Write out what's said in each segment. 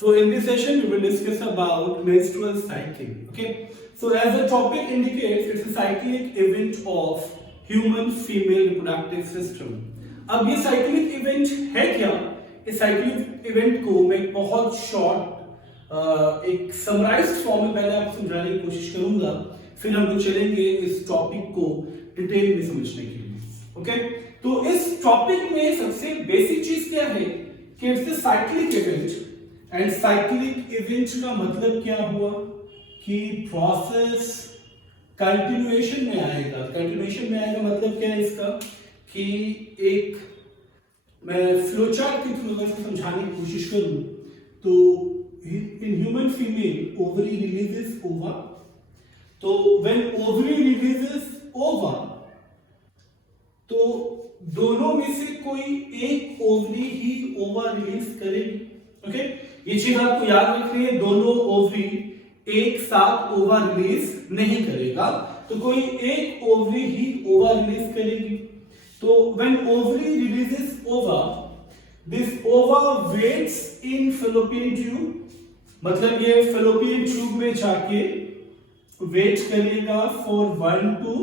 So in this session, we will discuss about menstrual cycle. Okay. So as the topic indicates, it's a cyclic event of human female reproductive system. अब ये cyclic event है क्या? इस cyclic event को मैं बहुत short एक summarized form में पहले आपको समझाने की कोशिश करूंगा, फिर हम लोग चलेंगे इस टॉपिक को डिटेल में समझने के लिए. ओके, तो इस टॉपिक में सबसे बेसिक चीज क्या है कि it's a cyclic event. And cyclic event का मतलब क्या हुआ कि प्रोसेस कंटिन्यूएशन में आएगा. कंटिन्यूएशन में आएगा मतलब क्या है इसका कि एक मैं फ्लोचार्ट के थ्रू अगर समझाने की कोशिश करूं तो in human female ovary releases ओवा. तो व्हेन ओवरी रिलीजेस ओवा तो दोनों में से कोई एक ओवरी ही ओवा रिलीज करेगी. ओके, ये चीज आपको याद रखनी है, दोनों ओवरी एक साथ ओवा रिलीज नहीं करेगा, तो कोई एक ओवरी ही ओवा रिलीज करेगी. तो व्हेन ओवरी रिलीजेस ओवा, दिस ओवा वेट्स इन फैलोपियन ट्यूब, मतलब ये फैलोपियन ट्यूब में जाके वेट करेगा for 1 to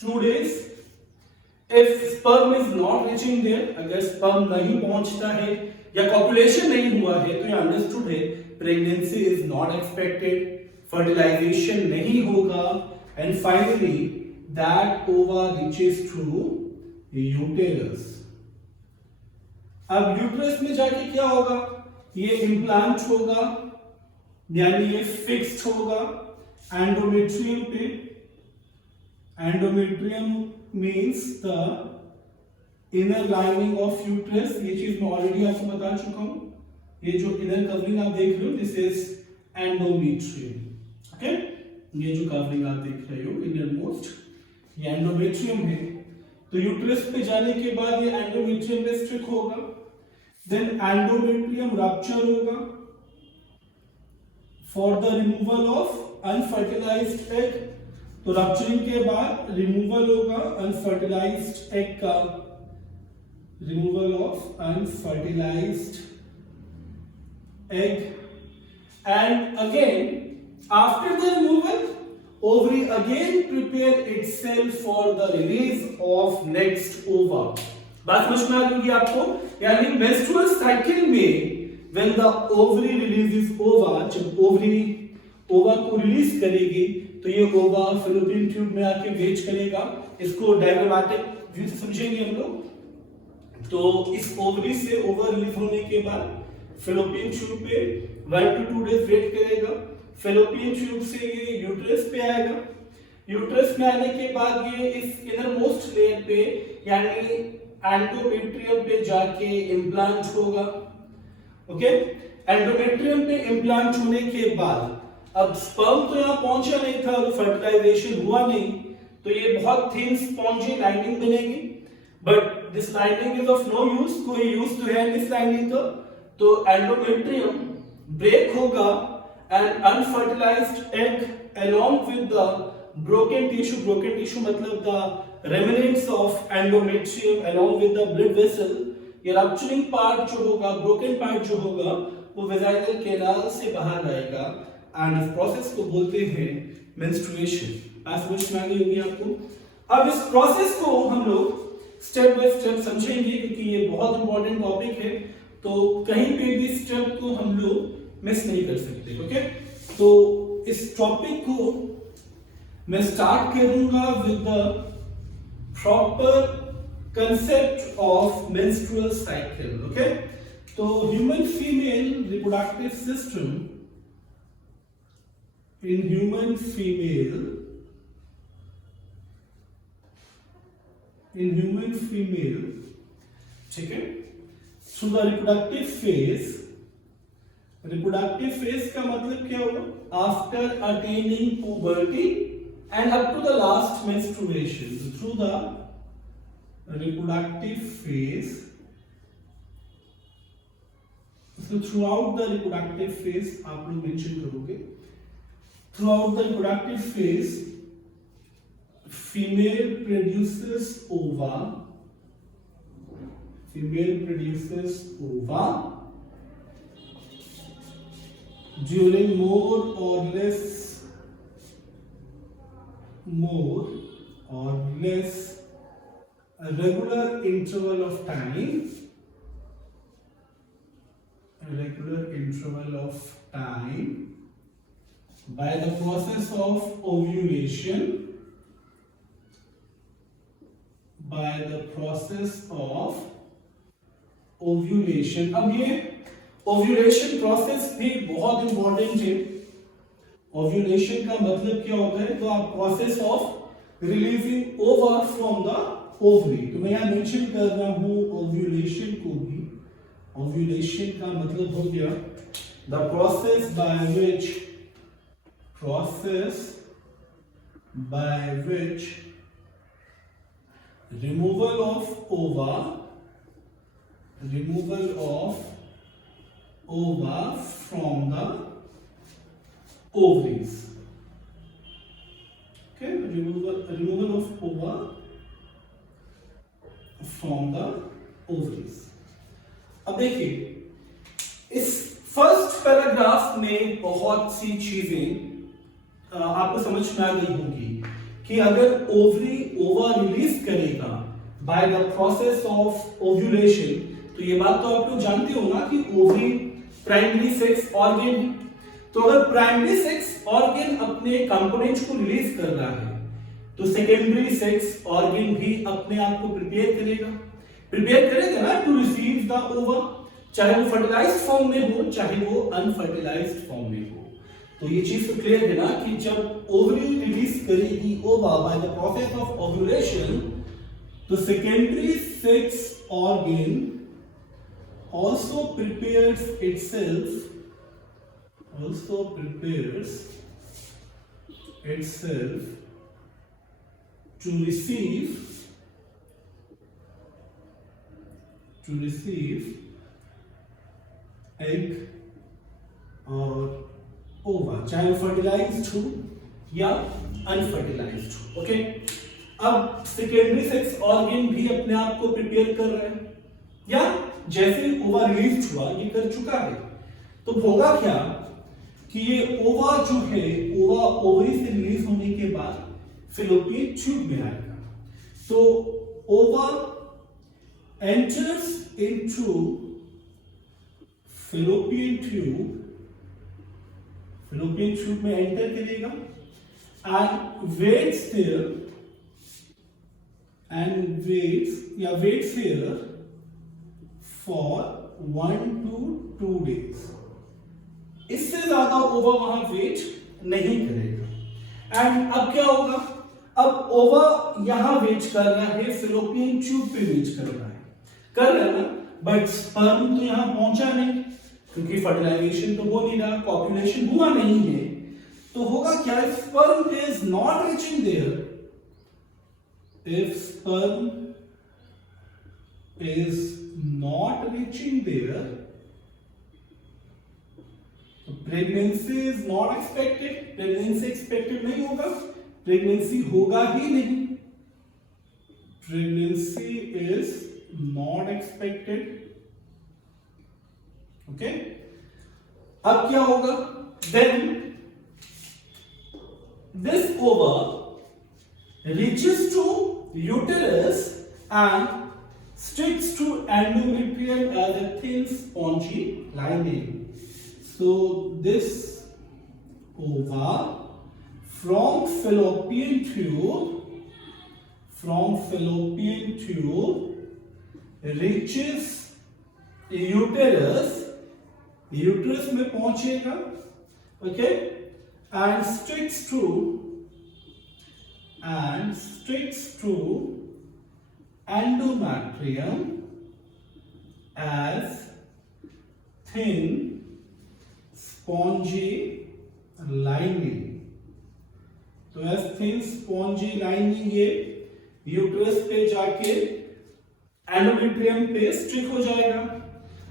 2 days. If sperm is not reaching there, अगर sperm नहीं पहुंचता है या कॉपुलेशन नहीं हुआ है तो ये अंडरस्टूड है, pregnancy is not expected, fertilization नहीं होगा, and finally that ova reaches to uterus. अब यूटेरस में जाके क्या होगा, ये इम्प्लांट होगा, यानी ये फिक्स्ड होगा एंडोमेट्रियम पे. Endometrium means the inner lining of uterus. ये चीज मैं ऑलरेडी आपको बता चुका हूं. ये जो इनर कवरिंग आप देख रहे हो दिस इज एंडोमेट्रियम. ओके, ये जो कवरिंग आप देख रहे हो इनर मोस्ट ये एंडोमेट्रियम है. तो यूट्रस पे जाने के बाद ये एंडोमेट्रियम रेस्ट्रिक्ट होगा, देन एंडोमेट्रियम रप्चर होगा for the removal of unfertilised egg. तो रप्चरिंग के बाद रिमूवल होगा अनफर्टिलाइज्ड एग का, removal of unfertilised egg, and again after the removal ovary again prepare itself for the release of next ova. बात समझ में आ गई आपको, यानी menstrual cycle में when the ovary releases ova, जब ovary ओवा को रिलीज करेगी तो ये ओवा फैलोपियन ट्यूब में आके वेट करेगा. इसको डायग्रामेटिक व्यू से समझेंगे हम लोग. तो इस ओवरी से ओवा रिलीज होने के बाद फैलोपियन ट्यूब पे 1 to 2 days वेट करेगा. फैलोपियन ट्यूब से ये यूट्रस पे आएगा. यूट्रस में आने के बाद ये इस इनर मोस्ट लेयर पे यानी एंडोमेट्रियम पे जाके इम्प्लांट होगा. ओके, एंडोमेट्रियम पे इम्प्लांट होने के बाद अब स्पर्म तो यहाँ पहुंचा नहीं था, तो फर्टिलाइजेशन हुआ नहीं, तो ये बहुत थिन स्पॉन्जी लाइनिंग बनेगी. But this lining is of no use, कोई यूज तो है इस लाइनिंग का. तो एंडोमेट्रियम ब्रेक होगा and unfertilized egg along with the broken tissue, broken tissue मतलब the remnants of endometrium along with the blood vessel, ये रप्चरिंग पार्ट जो होगा, ब्रोकन पार्ट जो होगा वो वेजाइनल कैनाल से बाहर आएगा. एंड इस प्रोसेस को बोलते हैं मेंस्ट्रुएशन. बात समझ में आ गई होगी आपको. अब इस प्रोसेस को हम लोग स्टेप बाय स्टेप समझेंगे क्योंकि ये बहुत इंपॉर्टेंट टॉपिक है, तो कहीं पे भी स्टेप को हम लोग मिस नहीं कर सकते. ओके, तो इस टॉपिक को मैं स्टार्ट करूंगा with the proper concept of menstrual cycle. Okay, तो human female reproductive system, in human female ठीक है, through the reproductive phase का मतलब क्या होगा, after attaining puberty and up to the last menstruation. So through the reproductive phase, so throughout the reproductive phase आप लोग mention करोगे. Throughout the reproductive phase, female produces ova, female produces ova during more or less a regular interval of time, by the process of ovulation, अब ये ovulation process भी बहुत important है। Ovulation का मतलब क्या होता है? तो आप प्रोसेस ऑफ रिलीजिंग ओवा फ्रॉम द ओवरी, तो मैं यहां मेंशन कर रहा हूं ओव्यूलेशन को भी। ओव्यूलेशन का मतलब हो गया the process by which removal of ova from the ovaries. Okay, removal of ova from the ovaries. अब देखिए इस फर्स्ट पैराग्राफ में बहुत सी चीजें आपको समझ में आ गई होंगी कि अगर ओवरी ओवा रिलीज करेगा bye the process of ovulation, तो ये बात तो आप लोग जानते हो ना कि ओवरी प्राइमरी सेक्स ऑर्गन है। तो अगर प्राइमरी सेक्स ऑर्गन अपने कंपोनेंट्स को रिलीज कर रहा है तो सेकेंडरी सेक्स ऑर्गन भी अपने आप को प्रिपेयर करेगा ना टू रिसीव द ओवा, चाहे वो फर्टिलाइज्ड फॉर्म में हो चाहे वो अनफर्टिलाइज्ड फॉर्म में हो। तो ये चीज तो क्लियर है ना कि जब ओवरी रिलीज करेगी ova by the process of ovulation, तो secondary sex organ also prepares itself to receive egg और ओवा, चाहे वो फर्टिलाइज्ड हो या अनफर्टिलाइज्ड हो। ओके, अब सेकेंडरी सेक्स ऑर्गन भी अपने आप को प्रिपेयर कर रहे हैं या जैसे ओवा रिलीज हुआ ये कर चुका है, तो होगा क्या कि ये ओवा जो है ओवा ओवरी से रिलीज होने के बाद फिलोपियन ट्यूब में आएगा। तो ova enters into fallopian tube में एंटर करेगा and waits here for 1 to 2 days। इससे ज्यादा ओवा वहां वेट नहीं करेगा। एंड अब क्या होगा? अब ओवा यहां वेट कर रहा है, फिलोपियन ट्यूब पे वेट कर रहा है ना, बट स्पर्म तो यहां पहुंचा नहीं क्योंकि फर्टिलाइजेशन तो हो नहीं रहा, पॉपुलेशन हुआ नहीं है। तो होगा क्या? Sperm is not reaching there, if sperm is not reaching there, pregnancy is not expected, pregnancy expected नहीं होगा, pregnancy होगा ही नहीं, pregnancy is not expected। okay, अब क्या होगा? then this ova reaches to uterus and sticks to endometrium as a thin spongy lining. So this ova from fallopian tube reaches uterus में पहुंचेगा, okay, and sticks to endometrium as thin spongy lining। तो as thin spongy lining ये uterus पे जाके endometrium पे stick हो जाएगा।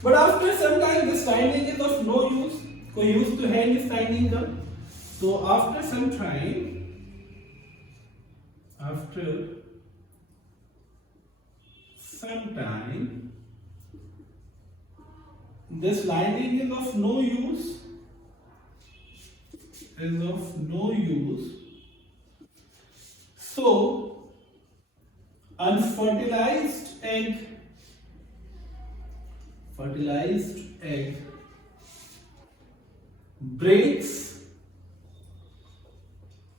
But after some time this lining is of no use, कोई यूज तो है नहीं इस लाइनिंग का। तो after some time this lining is of no use is of no use. So unfertilized egg breaks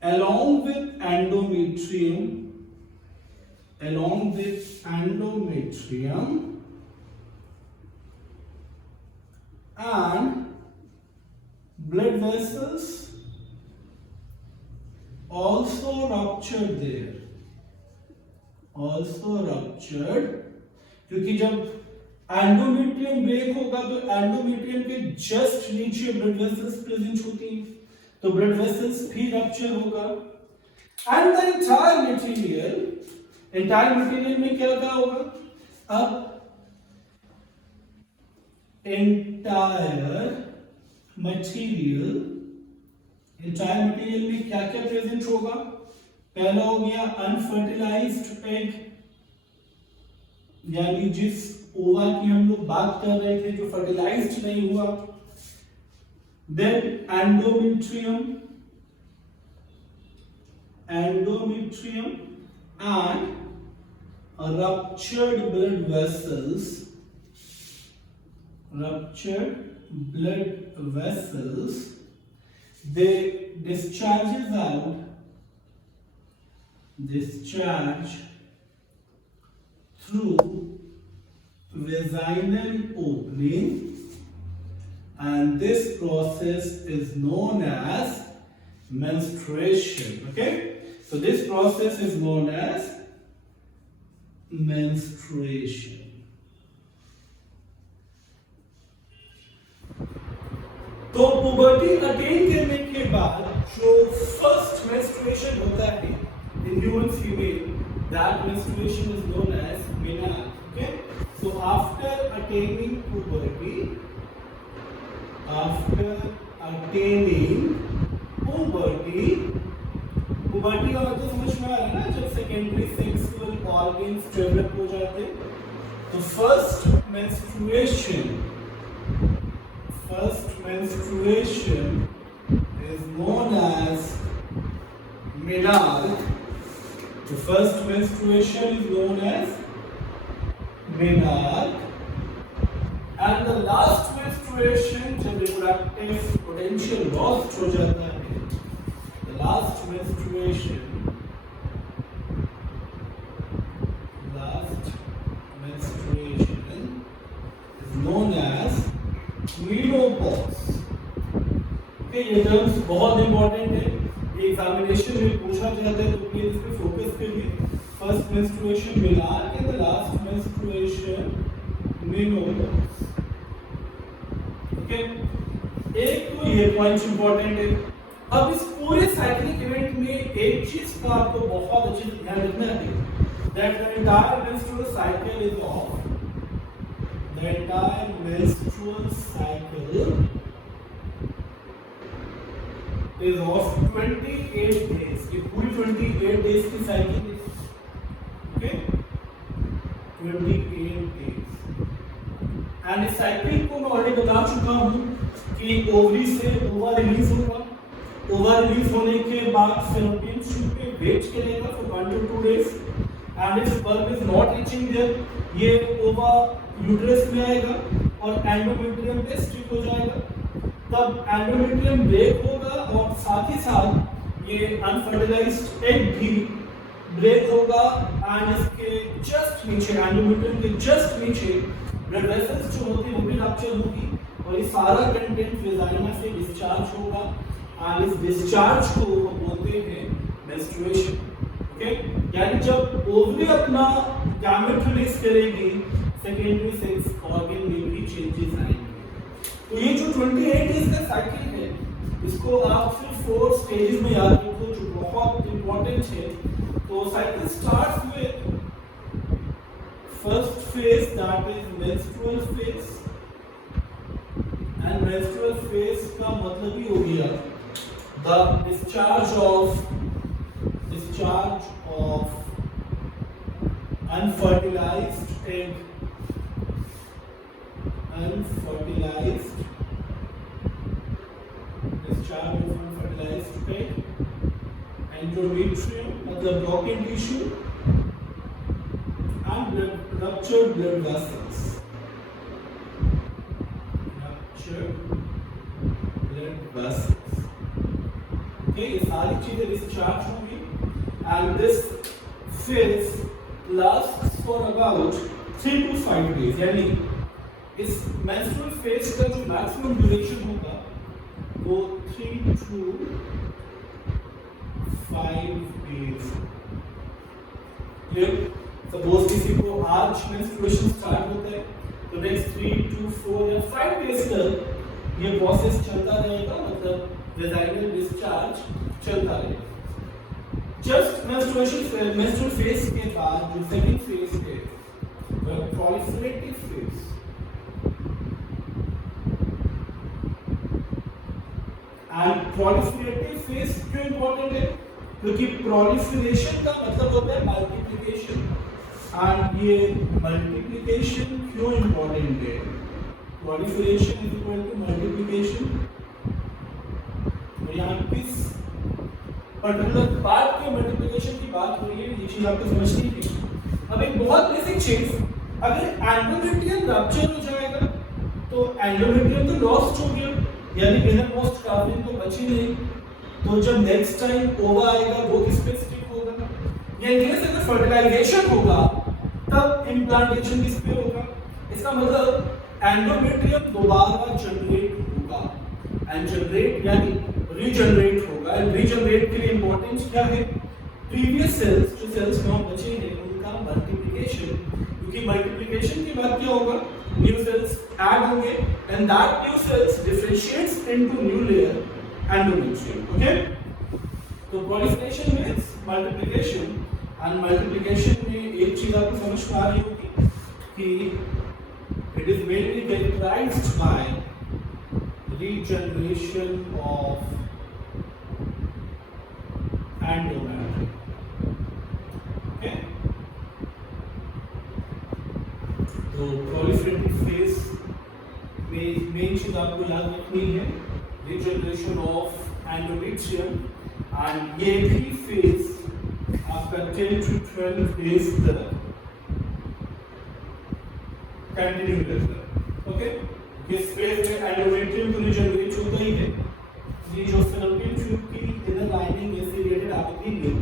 along with endometrium and blood vessels also ruptured क्योंकि जब endometrium break होगा तो एंडोमेट्रियम के जस्ट नीचे ब्लड वेसल्स प्रेजेंट होती हैं, तो blood vessels भी रप्चर होगा एंड द एंटायर मटेरियल में क्या क्या होगा? अब एंटायर मटेरियल में क्या क्या प्रेजेंट होगा? पहला हो गया अनफर्टिलाइज्ड एग, यानी जिस ओवा की हम लोग बात कर रहे थे जो फर्टिलाइज्ड नहीं हुआ. Then endometrium and ruptured blood vessels, they discharge through vaginal opening, and this process is known as menstruation. Okay, so this process is known as menstruation. तो पुबर्टी अटेन करने के बाद जो फर्स्ट मेंस्ट्रुएशन होता है in human female, that menstruation is known as menarche. Okay, so after attaining puberty, puberty का मतलब समझ में आ रहा है ना, जब सेकेंडरी सेक्सुअल ऑर्गन्स डेवलप हो जाते हैं. तो first menstruation is known as menarche. The first menstruation is known as menarche, and the last menstruation जब reproductive potential lost हो जाता है, the last menstruation is known as menopause. Okay, ये terms बहुत इंपॉर्टेंट है, एग्जामिनेशन में पूछा जाता है, तो प्लीज इस पे फोकस करिए. First menstruation menarche and the last menstruation menopause. Okay, एक तो ये पॉइंट इंपॉर्टेंट है. अब इस पूरे साइक्लिक इवेंट में एक चीज का आपको बहुत अच्छे से ध्यान रखना है, that the entire menstrual cycle is of 28 days. ये पूरी 28 डेज की साइकिल है. Okay, 28 days. एंड इस साइकिल को मैं ऑलरेडी बता चुका हूँ कि ओवरी से ओवा रिलीज होगा. ओवा रिलीज होने के बाद फेलोपियन ट्यूब पे वेट करेगा for 1 to 2 days, and if sperm is not reaching there, ये ओवा यूट्रस में आएगा और एंडोमेट्रियम पे स्टिक हो जाएगा. तब एंडोमेट्रियम ब्रेक होगा और साथ ही साथ ये अनफर्टिलाइज्ड एग भी ब्रेक होगा, एंड इसके जस्ट नीचे, एंडोमेट्रियम के जस्ट नीचे ब्लड वेसल्स जो होती है वो भी रप्चर होगी, और ये सारा कंटेंट वेजाइना से डिस्चार्ज होगा, एंड इस डिस्चार्ज को हम बोलते हैं मेंस्ट्रुएशन. ओके, यानी जब ओवरी अपना गैमेट रिलीज करेगी, सेकेंडरी सेक्स ऑर्गन में भी चेंजेस आएंगे. तो ये जो 28 डेज का साइकिल है, इसको आप सिर्फ 4 स्टेजेस में याद रखो जो बहुत इंपॉर्टेंट है. तो cycle starts with first phase, that is menstrual phase, and menstrual phase का मतलब ही हो गया the discharge of unfertilized egg, discharge of unfertilized endometrium मतलब blocking tissue and ruptured blood vessels. Ruptured blood vessels. Okay, ये सारी चीजें discharge होंगी and this phase lasts for about 3 to 5 days. यानी इस menstrual phase का जो maximum duration होगा वो 3 to 5 days. Clear? Suppose किसी को आज menstruation start होता है तो next 3 to 4 या 5 days तक ये process चलता रहेगा, मतलब vaginal discharge चलता रहेगा. Just menstrual phase के बाद जो second phase है वो proliferative phase. And proliferative phase क्यों important है? क्योंकि proliferation का मतलब होता है multiplication. And ये multiplication क्यों important है? Proliferation is equal to multiplication. और यहाँ किस पर्टिकुलर पार्ट के मल्टीप्लिकेशन की बात हो रही है, ये चीज आपको समझनी है. अब एक बहुत बेसिक चीज, अगर एंडोमेट्रियम रप्चर हो जाएगा तो एंडोमेट्रियम तो लॉस्ट हो गया, यानी इनर मोस्ट कवरिंग तो बची नहीं. तो जब नेक्स्ट टाइम ओवा आएगा वो किस पे स्टिक होगा? यानी अगर फर्टिलाइजेशन होगा तब इम्प्लांटेशन किस पे होगा? इसका मतलब एंडोमेट्रियम दोबारा जनरेट होगा, एंड जनरेट यानी रीजनरेट होगा. एंड रीजनरेट के लिए इंपॉर्टेंस क्या है? प्रीवियस सेल्स, जो सेल्स वहां बचे हैं उनका मल्टीप्लिकेशन, क्योंकि मल्टीप्लिकेशन के बाद क्या होगा? न्यू सेल्स ऐड होंगे and that new cells differentiates into new layer endometrium. Okay, तो proliferation means multiplication, and multiplication में एक चीज आपको समझ में आ रही होगी कि it is mainly characterized by regeneration of endometrium. Okay, तो proliferative phase में मेन चीज आपको याद रखनी है regeneration of endometrium, and ये भी phase आपका 10 to 12 days तक कंटिन्यू करता है. ओके, इस फेज में एंडोमेट्रियम तो रीजनरेट होता ही है. ये जो फैलोपियन ट्यूब की इनर लाइनिंग है सीरिएटेड एपिथेलियम,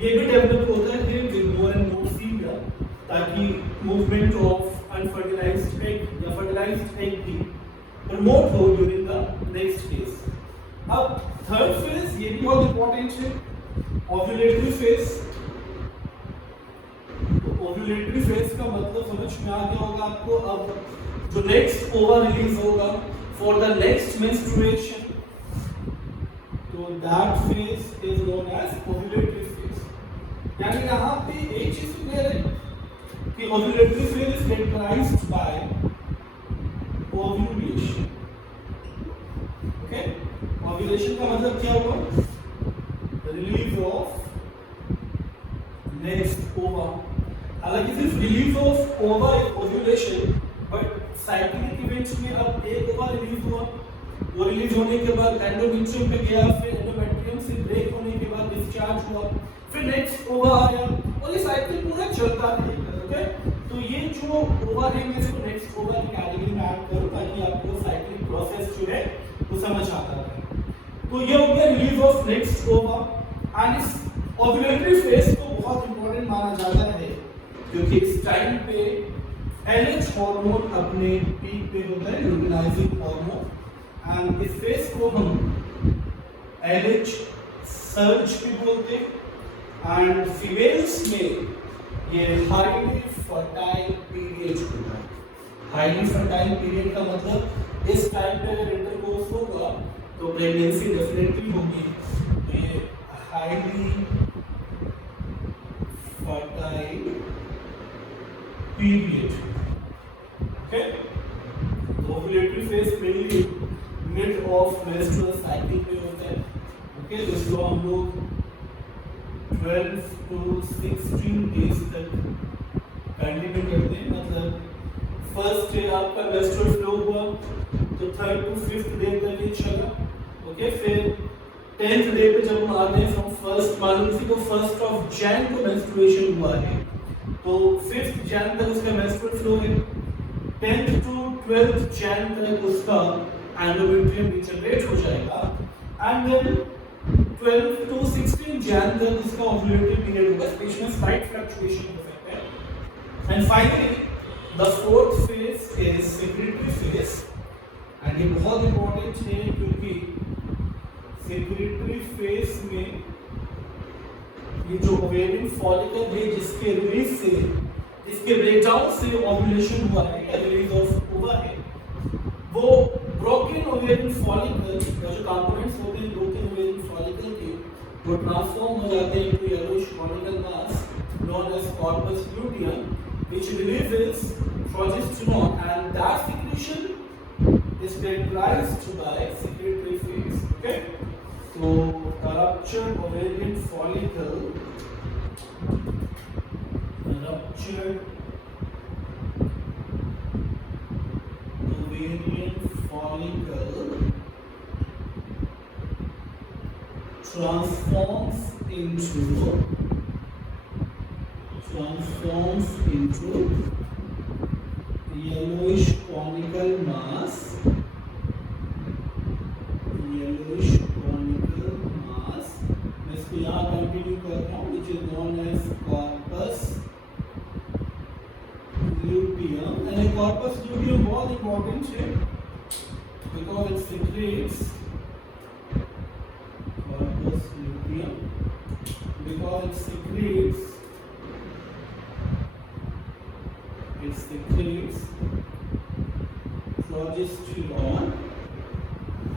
ये भी डेवलप होता है विद मोर एंड मोर सीलिया, ताकि मूवमेंट ऑफ अनफर्टिलाइज्ड एग या फर्टिलाइज्ड एग भी प्रमोट हो ड्यूरिंग द नेक्स्ट फेज. अब थर्ड फेज ये भी बहुत इंपॉर्टेंट है, ओव्यूलेटरी फेज. तो ओव्यूलेटरी फेज का मतलब समझ में आ गया होगा आपको. अब जो नेक्स्ट ओवा रिलीज होगा फॉर द नेक्स्ट मेंस्ट्रुएशन, तो that phase is known as ovulatory phase. यानी यहाँ पे एक चीज क्लियर है कि ovulatory phase is characterized by ovulation. Okay, ovulation का मतलब क्या हुआ? रिलीज ऑफ नेक्स्ट ओवा. हालांकि सिर्फ रिलीज ऑफ ओवा is ovulation, but cyclic events में अब एक ओवा रिलीज हुआ, वो रिलीज होने के बाद एंडोमेट्रियम पे गया, फिर एंडोमेट्रियम से ब्रेक होने के बाद डिस्चार्ज हुआ, फिर नेक्स्ट ओवा आया, और ये साइकिल पूरा चलता रहेगा. ओके, तो ये जो ओवा है मैं इसको नेक्स्ट ओवा की कैटेगरी में ऐड करूं ताकि आपको साइक्लिक प्रोसेस जो है वो समझ आता रहे. तो ये हो गया रिलीज ऑफ नेक्स्ट ओवा. एंड इस ओव्यूलेटरी फेज को बहुत इंपॉर्टेंट माना जाता है क्योंकि इस टाइम पे LH हार्मोन अपने पीक पे होता है, लुटिनाइजिंग हार्मोन, एंड इस फेज को हम LH सर्ज भी बोलते हैं. एंड फीमेल्स में ये हाईली फर्टाइल पीरियड होता है. हाईली फर्टाइल पीरियड का मतलब इस टाइम पे अगर इंटरकोर्स होगा तो प्रेगनेंसी डेफिनेटली होगी. तो ये highly fertile period. Okay, ovulatory phase mainly mid of menstrual cycle में होता है. Okay, जिसको हम लोग 12 to 16 days तक कंटिन्यू करते हैं. मतलब फर्स्ट डे आपका menstrual flow हुआ तो 3rd to 5th डे तक ये चला. ओके, फिर 10th डे पे जब हम आते हैं फ्रॉम फर्स्ट, मान लो किसी को 1st ऑफ जैन को मेंस्ट्रुएशन हुआ है तो 5th जैन तक उसका मेंस्ट्रुअल फ्लो है, 10th टू 12th जैन तक उसका एंडोमेट्रियम रिजनरेट हो जाएगा एंड देन 12 टू 16 जैन तक उसका ओव्यूलेटरी पीरियड होगा, स्पेस में स्लाइट फ्लक्चुएशन हो सकता है and finally the 4th phase is secretary phase and ये बहुत इंपॉर्टेंट है क्योंकि सेक्रेटरी फेज में ये जो ओवेरियन फॉलिकल है जिसके रिलीज से, जिसके ब्रेकडाउन से ओव्यूलेशन हुआ है या रिलीज ऑफ ओवा है, वो ब्रोकन ओवेरियन फॉलिकल जो कंपोनेंट्स होते हैं ब्रोकन ओवेरियन फॉलिकल के, वो ट्रांसफॉर्म हो जाते हैं into yellowish conical mass known as corpus luteum which releases progesterone and that secretion is characterized by secretory phase. Okay, so the ruptured ovarian follicle, transforms into yellowish conical mass, मैं इसको यहाँ continue कर रहा हूँ, which is known as corpus luteum, and a corpus luteum बहुत important है because it secretes corpus luteum because it secretes progesterone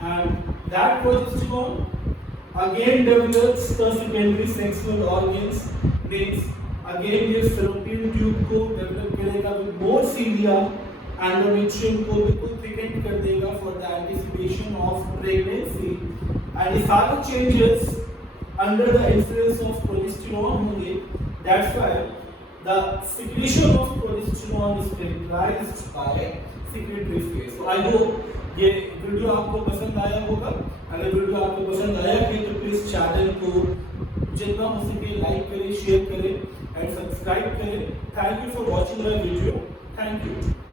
and that progesterone again develops the secondary sexual organs, means again ये fallopian tube को develop करेगा with more cilia, endometrium को बिल्कुल thicken कर देगा for the anticipation of pregnancy and ये सारे changes under the influence of progesterone होंगे. That's why the secretion of progesterone is characterized by secretory phase. So I hope ये video आपको पसंद आया होगा. अगर वीडियो आपको पसंद आया है तो प्लीज चैनल को जितना हो सके लाइक करें, शेयर करें एंड सब्सक्राइब करें. Thank you for watching my video. Thank you.